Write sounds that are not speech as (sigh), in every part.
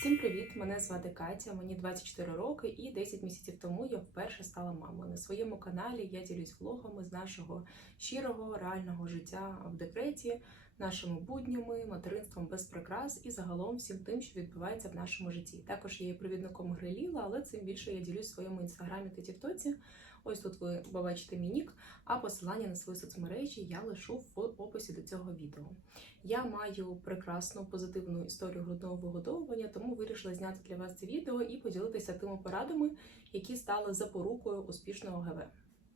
Всім привіт! Мене звати Катя, мені 24 роки, і 10 місяців тому я вперше стала мамою. На своєму каналі я ділюсь влогами з нашого щирого реального життя в декреті, нашими буднями, материнством без прикрас і загалом всім тим, що відбувається в нашому житті. Також я є провідником гри Ліла, але цим більше я ділюсь в своєму інстаграмі та тіктоці. Ось тут ви побачите мій нік, а посилання на свої соцмережі я лишу в описі до цього відео. Я маю прекрасну позитивну історію грудного вигодовування, тому вирішила зняти для вас це відео і поділитися тими порадами, які стали запорукою успішного ГВ.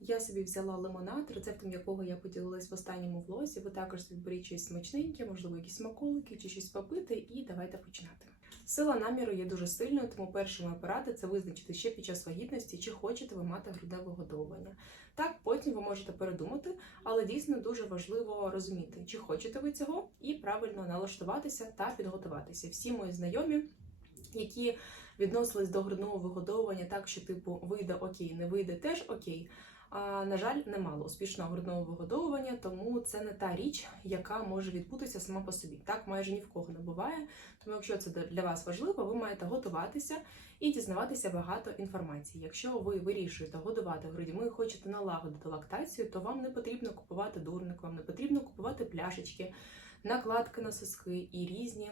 Я собі взяла лимонад, рецептом якого я поділилась в останньому влозі. Ви також собі беріть щось смачненьке, можливо, якісь смаколики чи щось попити, і давайте починати. Сила наміру є дуже сильною, тому перша моя порада це визначити ще під час вагітності, чи хочете ви мати грудне вигодовування. Так, потім ви можете передумати, але дійсно дуже важливо розуміти, чи хочете ви цього, і правильно налаштуватися та підготуватися. Всі мої знайомі, які відносились до грудного вигодовування так, що типу вийде окей, не вийде теж окей. На жаль, немало успішного грудного вигодовування, тому це не та річ, яка може відбутися сама по собі. Так майже ні в кого не буває. Тому, якщо це для вас важливо, ви маєте готуватися і дізнаватися багато інформації. Якщо ви вирішуєте годувати грудьми і хочете налагодити лактацію, то вам не потрібно купувати дурник, вам не потрібно купувати пляшечки, накладки на соски і різні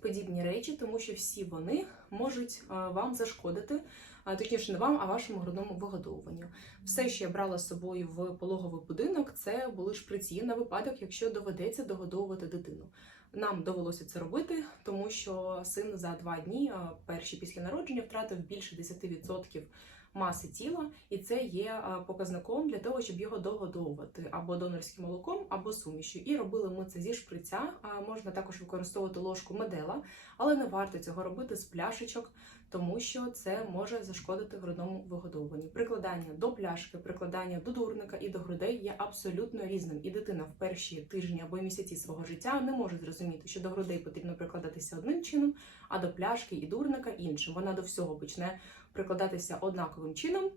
подібні речі, тому що всі вони можуть вам зашкодити. Точніше, не вам, а вашому грудному вигодовуванню. Все, що я брала з собою в пологовий будинок, це були шприці на випадок, якщо доведеться догодовувати дитину. Нам довелося це робити, тому що син за два дні, перші після народження, втратив більше 10% маси тіла, і це є показником для того, щоб його догодовувати або донорським молоком, або сумішю. І робили ми це зі шприця. Можна також використовувати ложку медела, але не варто цього робити з пляшечок, тому що це може зашкодити грудному вигодовуванні. Прикладання до пляшки, прикладання до дурника і до грудей є абсолютно різним. І дитина в перші тижні або місяці свого життя не може зрозуміти, що до грудей потрібно прикладатися одним чином, а до пляшки і дурника іншим. Вона до всього почне прикладатися однаковим чином.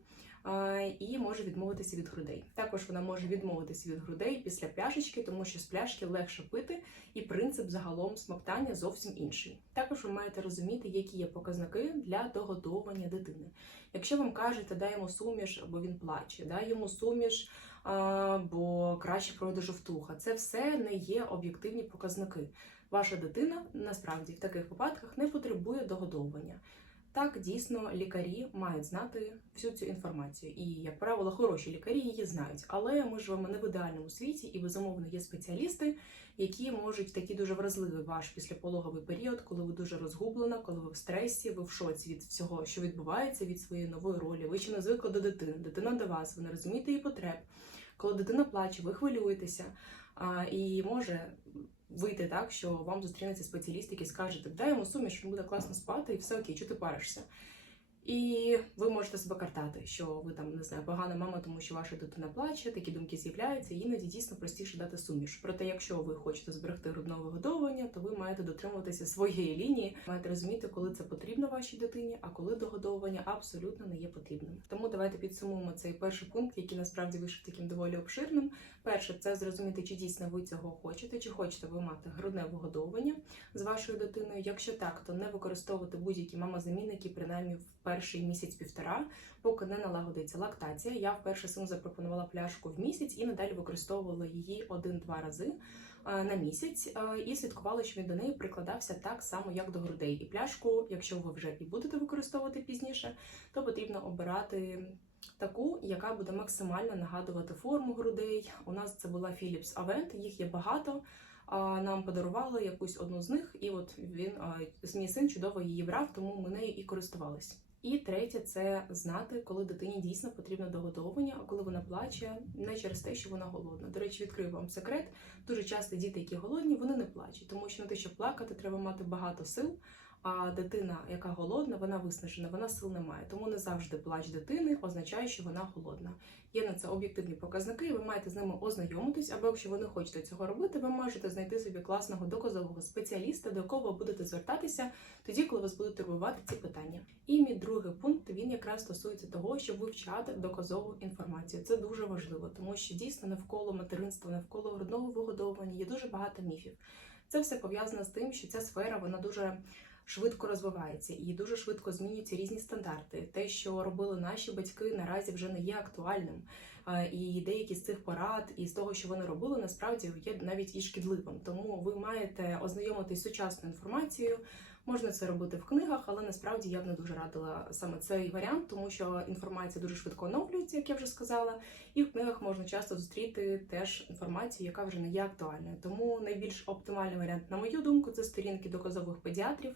І може відмовитися від грудей. Також вона може відмовитися від грудей після пляшечки, тому що з пляшки легше пити, і принцип загалом смоктання зовсім інший. Також ви маєте розуміти, які є показники для догодовування дитини. Якщо вам кажете, дай йому суміш, або він плаче, дай йому суміш, бо краще пройде жовтуха. Це все не є об'єктивні показники. Ваша дитина насправді в таких випадках не потребує догодовування. Так, дійсно, лікарі мають знати всю цю інформацію, і, як правило, хороші лікарі її знають. Але ми живемо не в ідеальному світі, і безумовно є спеціалісти, які можуть в такий дуже вразливий ваш післяпологовий період, коли ви дуже розгублена, коли ви в стресі, ви в шоці від всього, що відбувається від своєї нової ролі. Ви ще не звикли до дитини, дитина до вас, ви не розумієте її потреб. Коли дитина плаче, ви хвилюєтеся, а, і може вийти так, що вам зустрінеться спеціаліст, який скаже, дай йому суміш, він буде класно спати, і все окей, чого ти паришся. І ви можете себе картати, що ви там не знаю, погана мама, тому що ваша дитина плаче, такі думки з'являються, іноді дійсно простіше дати суміш. Проте, якщо ви хочете зберегти грудне вигодовування, то ви маєте дотримуватися своєї лінії, маєте розуміти, коли це потрібно вашій дитині, а коли догодовування абсолютно не є потрібним. Тому давайте підсумуємо цей перший пункт, який насправді вийшов таким доволі обширним. Перше, це зрозуміти, чи дійсно ви цього хочете, чи хочете ви мати грудне вигодовування з вашою дитиною. Якщо так, то не використовувати будь-які мамозамінники, принаймні в перший місяць-півтора, поки не налагодиться лактація. Я вперше сину запропонувала пляшку в місяць і надалі використовувала її один-два рази на місяць і слідкувала, що він до неї прикладався так само, як до грудей. І пляшку, якщо ви вже і будете використовувати пізніше, то потрібно обирати. Таку, яка буде максимально нагадувати форму грудей. У нас це була Philips Avent, їх є багато. Нам подарували якусь одну з них, і от він мій син чудово її брав, тому ми нею і користувалися. І третє це знати, коли дитині дійсно потрібно догодовування, а коли вона плаче, не через те, що вона голодна. До речі, відкрию вам секрет. Дуже часто діти, які голодні, вони не плачуть, тому що на те, щоб плакати, треба мати багато сил. А дитина, яка голодна, вона виснажена, вона сил не має. Тому не завжди плач дитини означає, що вона голодна. Є на це об'єктивні показники, і ви маєте з ними ознайомитись, або якщо ви не хочете цього робити, ви можете знайти собі класного доказового спеціаліста, до якого ви будете звертатися тоді, коли вас будуть турбувати ці питання. І мій другий пункт він якраз стосується того, щоб вивчати доказову інформацію. Це дуже важливо, тому що дійсно навколо материнства, навколо грудного вигодовування є дуже багато міфів. Це все пов'язано з тим, що ця сфера вона дуже швидко розвивається і дуже швидко змінюються різні стандарти. Те, що робили наші батьки, наразі вже не є актуальним. І деякі з цих порад і з того, що вони робили, насправді є навіть і шкідливим. Тому ви маєте ознайомитись з сучасною інформацією. Можна це робити в книгах, але насправді я б не дуже радила саме цей варіант, тому що інформація дуже швидко оновлюється, як я вже сказала, і в книгах можна часто зустріти теж інформацію, яка вже не є актуальною. Тому найбільш оптимальний варіант, на мою думку, це сторінки доказових педіатрів.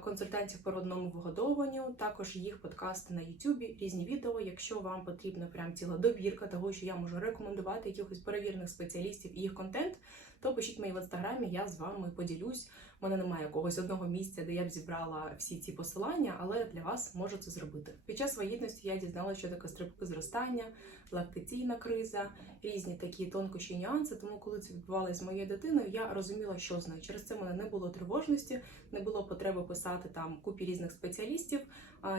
Консультантів по родному вигодовуванню, також їх подкасти на Ютубі, різні відео. Якщо вам потрібна прям ціла добірка того, що я можу рекомендувати якихось перевірених спеціалістів і їх контент, то пишіть мені в інстаграмі, я з вами поділюсь. У мене немає якогось одного місця, де я б зібрала всі ці посилання, але для вас можу це зробити. Під час вагітності я дізналася, що таке стрибки зростання, лактаційна криза, різні такі тонкощі нюанси. Тому, коли це відбувалося з моєю дитиною, я розуміла, що з нею. Через це мене не було тривожності, не було потреби писати там купі різних спеціалістів.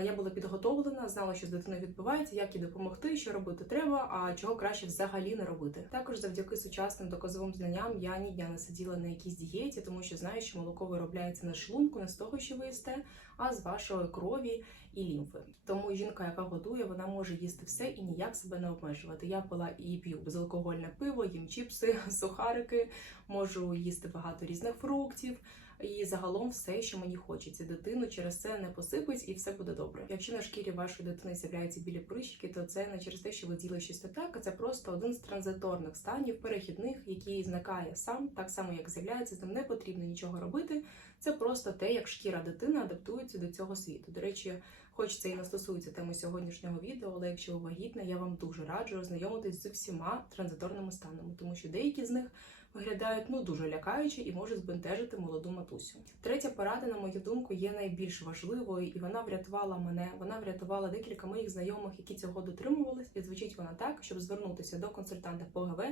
Я була підготовлена, знала, що з дитиною відбувається, як їй допомогти, що робити треба, а чого краще взагалі не робити. Також завдяки сучасним доказовим знанням я ні дня не сиділа на якійсь дієті, тому що знаю, що молоко виробляється не з шлунку, не з того, що ви їсте, а з вашої крові і лімфи. Тому жінка, яка годує, вона може їсти все і ніяк себе не обмежувати. Я пила і п'ю безалкогольне пиво, їм чіпси, (laughs) сухарики, можу їсти багато різних фруктів. І загалом все, що мені хочеться, дитину через це не посипить і все буде добре. Якщо на шкірі вашої дитини з'являються білі прищики, то це не через те, що ви діли щось не так, а це просто один з транзиторних станів, перехідних, який зникає сам, так само як з'являється, з ним не потрібно нічого робити. Це просто те, як шкіра дитини адаптується до цього світу. До речі, хоч це і не стосується теми сьогоднішнього відео, але якщо ви вагітна, я вам дуже раджу ознайомитись з всіма транзиторними станами, тому що деякі з них виглядають ну дуже лякаюче і можуть збентежити молоду матусю. Третя порада, на мою думку, є найбільш важливою, і вона врятувала мене. Вона врятувала декілька моїх знайомих, які цього дотримувались. І звучить вона так, щоб звернутися до консультанта по ГВ,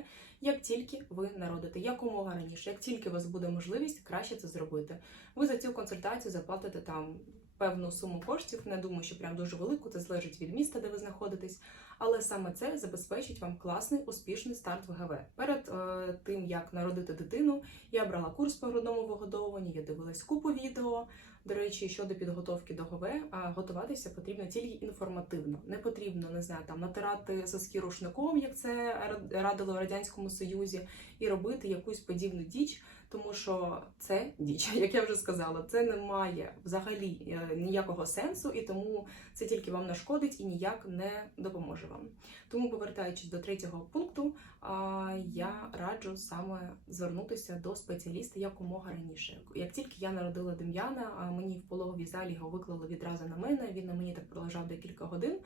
як тільки ви народите, якомога раніше, як тільки у вас буде можливість, краще це зробити. Ви за цю консультацію заплатите там. Певну суму коштів, не думаю, що прям дуже велику, це залежить від міста, де ви знаходитесь. Але саме це забезпечить вам класний успішний старт в ГВ. Перед е, тим як народити дитину, я брала курс по грудному вигодовуванню, я дивилась купу відео. До речі, щодо підготовки до ГВ, а готуватися потрібно тільки інформативно. Не потрібно не знаю, там натирати соски рушником, як це радили в радянському союзі, і робити якусь подібну діч. Тому що це діч, (laughs) як я вже сказала, це не має взагалі е, ніякого сенсу, і тому це тільки вам нашкодить і ніяк не допоможе вам. Тому, повертаючись до третього пункту, я раджу саме звернутися до спеціаліста якомога раніше. Як тільки я народила Дем'яна, мені в пологовій залі його виклали відразу на мене. Він на мені так пролежав декілька годин.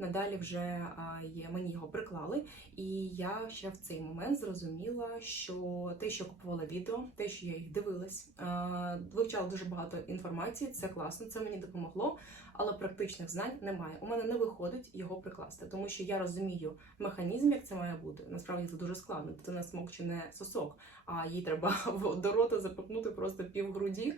Надалі вже є мені його приклали, і я ще в цей момент зрозуміла, що те, що купувала відео, те, що я їх дивилась, вивчала дуже багато інформації. Це класно, це мені допомогло, але практичних знань немає. У мене не виходить його прикласти, тому що я розумію механізм, як це має бути. Насправді це дуже складно. Це не смокче не сосок, а їй треба (laughs) до рота запихнути просто пів груді.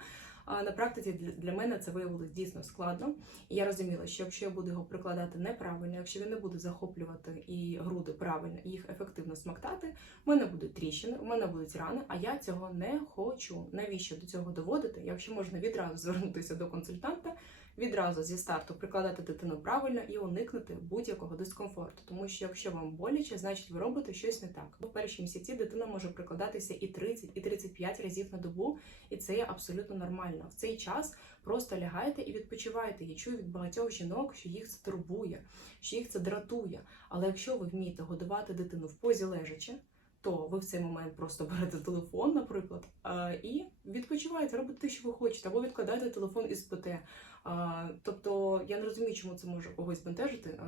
На практиці для мене це виявилось дійсно складно. І я розуміла, що якщо я буду його прикладати неправильно, якщо він не буде захоплювати і груди правильно, і їх ефективно смоктати, в мене будуть тріщини, в мене будуть рани, а я цього не хочу. Навіщо до цього доводити? Якщо можна відразу (laughs) звернутися до консультанта відразу зі старту прикладати дитину правильно і уникнути будь-якого дискомфорту. Тому що якщо вам боляче, значить ви робите щось не так. В перші місяці дитина може прикладатися і 30, і 35 разів на добу, і це є абсолютно нормально. В цей час просто лягайте і відпочивайте. Я чую від багатьох жінок, що їх це турбує, що їх це дратує. Але якщо ви вмієте годувати дитину в позі лежачи, то ви в цей момент просто берете телефон, наприклад, і відпочиваєте, робите те, що ви хочете, або відкладаєте телефон і спите. Тобто я не розумію, чому це може когось бентежити.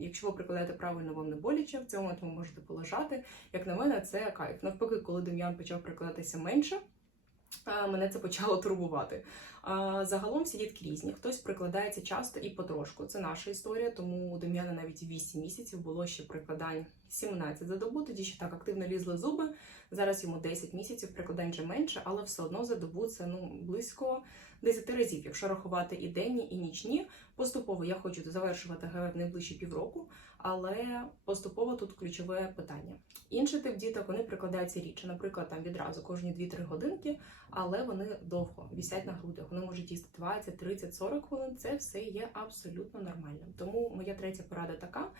Якщо ви прикладаєте правильно, вам не боляче, в цьому ви можете полежати. Як на мене, це кайф. Навпаки, коли Дем'ян почав прикладатися менше. Мене це почало турбувати. Загалом всі дітки різні. Хтось прикладається часто і потрошку. Це наша історія, тому у Дем'яна навіть 8 місяців було ще прикладань 17 за добу, тоді ще так активно лізли зуби. Зараз йому 10 місяців, прикладань вже менше, але все одно за добу це ну близько 10 разів, якщо рахувати і денні, і нічні. Поступово я хочу завершувати ГВ в найближчі півроку, але поступово тут ключове питання. Інший тип діток вони прикладаються рідше, наприклад, там відразу кожні 2-3 годинки, але вони довго вісять на грудях. Вони можуть їсти 20, 30, 40 хвилин. Це все є абсолютно нормальним. Тому моя третя порада така,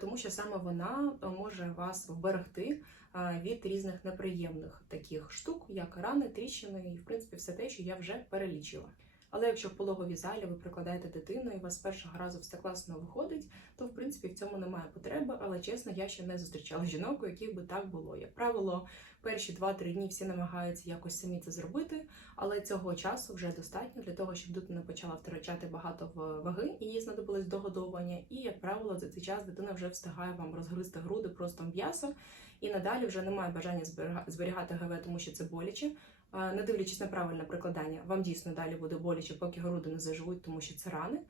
тому що саме вона е, може вас вберегти від різних неприємних таких штук, як рани, тріщини, і в принципі все те, що я вже перелічила. Але якщо в пологовій залі ви прикладаєте дитину і у вас першого разу все класно виходить, то в принципі в цьому немає потреби. Але чесно, я ще не зустрічала жінок, у яких би так було. Як правило, перші 2-3 дні всі намагаються якось самі це зробити, але цього часу вже достатньо для того, щоб дитина почала втрачати багато ваги, і їй знадобилось догодовування. І як правило, за цей час дитина вже встигає вам розгризти груди просто м'ясо, і надалі вже немає бажання зберіга- зберігати ГВ, тому що це боляче. Не дивлячись на правильне прикладання, вам дійсно далі буде боляче, поки груди не заживуть, тому що це рани.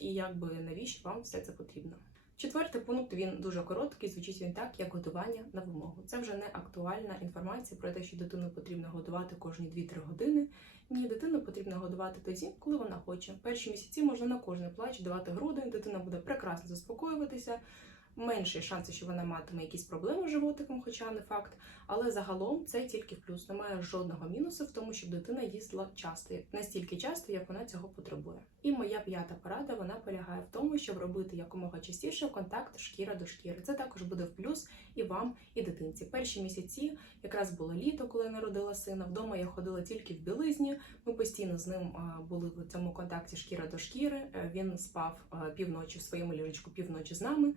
І якби навіщо вам все це потрібно? Четвертий пункт він дуже короткий. Звучить він так, як годування на вимогу. Це вже не актуальна інформація про те, що дитину потрібно годувати кожні 2-3 години. Ні, дитину потрібно годувати тоді, коли вона хоче. Перші місяці можна на кожний плач давати груди. Дитина буде прекрасно заспокоюватися. Менші шанси, що вона матиме якісь проблеми з животиком, хоча не факт. Але загалом це тільки в плюс. Немає жодного мінусу в тому, щоб дитина їздила часто, настільки часто, як вона цього потребує. І моя п'ята порада вона полягає в тому, щоб робити якомога частіше контакт шкіра до шкіри. Це також буде в плюс і вам, і дитинці. Перші місяці якраз було літо, коли я народила сина. Вдома я ходила тільки в білизні. Ми постійно з ним були в цьому контакті шкіра до шкіри. Е, Він спав півночі в своєму ліжечку, півночі з нами.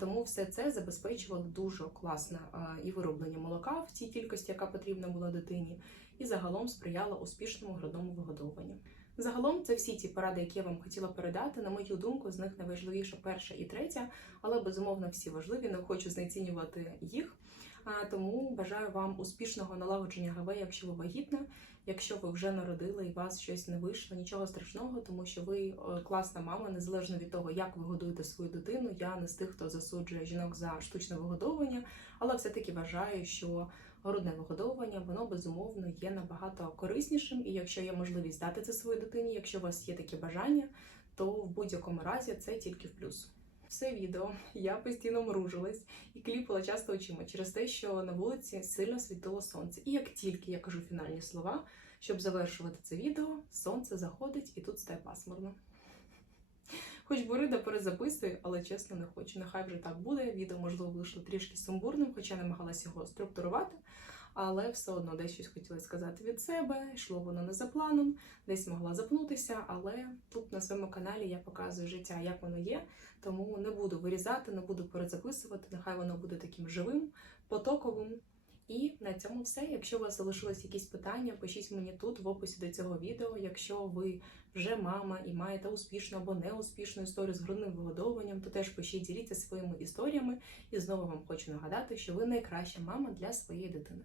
Тому все це забезпечувало дуже класне і вироблення молока в тій кількості, яка потрібна була дитині, і загалом сприяло успішному грудному вигодовуванню. Загалом це всі ті поради, які я вам хотіла передати. На мою думку, з них найважливіша перша і третя, але безумовно всі важливі. Не хочу знецінювати їх. Тому бажаю вам успішного налагодження ГВ, якщо ви вагітна, якщо ви вже народили і вас щось не вийшло, нічого страшного, тому що ви е, класна мама, незалежно від того, як ви годуєте свою дитину. Я не з тих, хто засуджує жінок за штучне вигодовування, але все-таки вважаю, що грудне вигодовування воно безумовно є набагато кориснішим. І якщо є можливість дати це своїй дитині, якщо у вас є таке бажання, то в будь-якому разі це тільки в плюс. Все відео я постійно мружилась і кліпала часто очима через те, що на вулиці сильно світило сонце. І як тільки я кажу фінальні слова, щоб завершувати це відео, сонце заходить і тут стає пасмурно. Хоч Борида перезаписую, але чесно не хочу. Нехай вже так буде. Відео, можливо, вийшло трішки сумбурним, хоча намагалася його структурувати. Але все одно десь щось хотіла сказати від себе, йшло воно не за планом, десь могла запнутися, але тут на своєму каналі я показую життя, як воно є. Тому не буду вирізати, не буду перезаписувати. Нехай воно буде таким живим, потоковим. І на цьому все. Якщо у вас залишились якісь питання, пишіть мені тут в описі до цього відео. Якщо ви вже мама і маєте успішну або неуспішну історію з грудним вигодовуванням, то теж пишіть, діліться своїми історіями. І знову вам хочу нагадати, що ви найкраща мама для своєї дитини.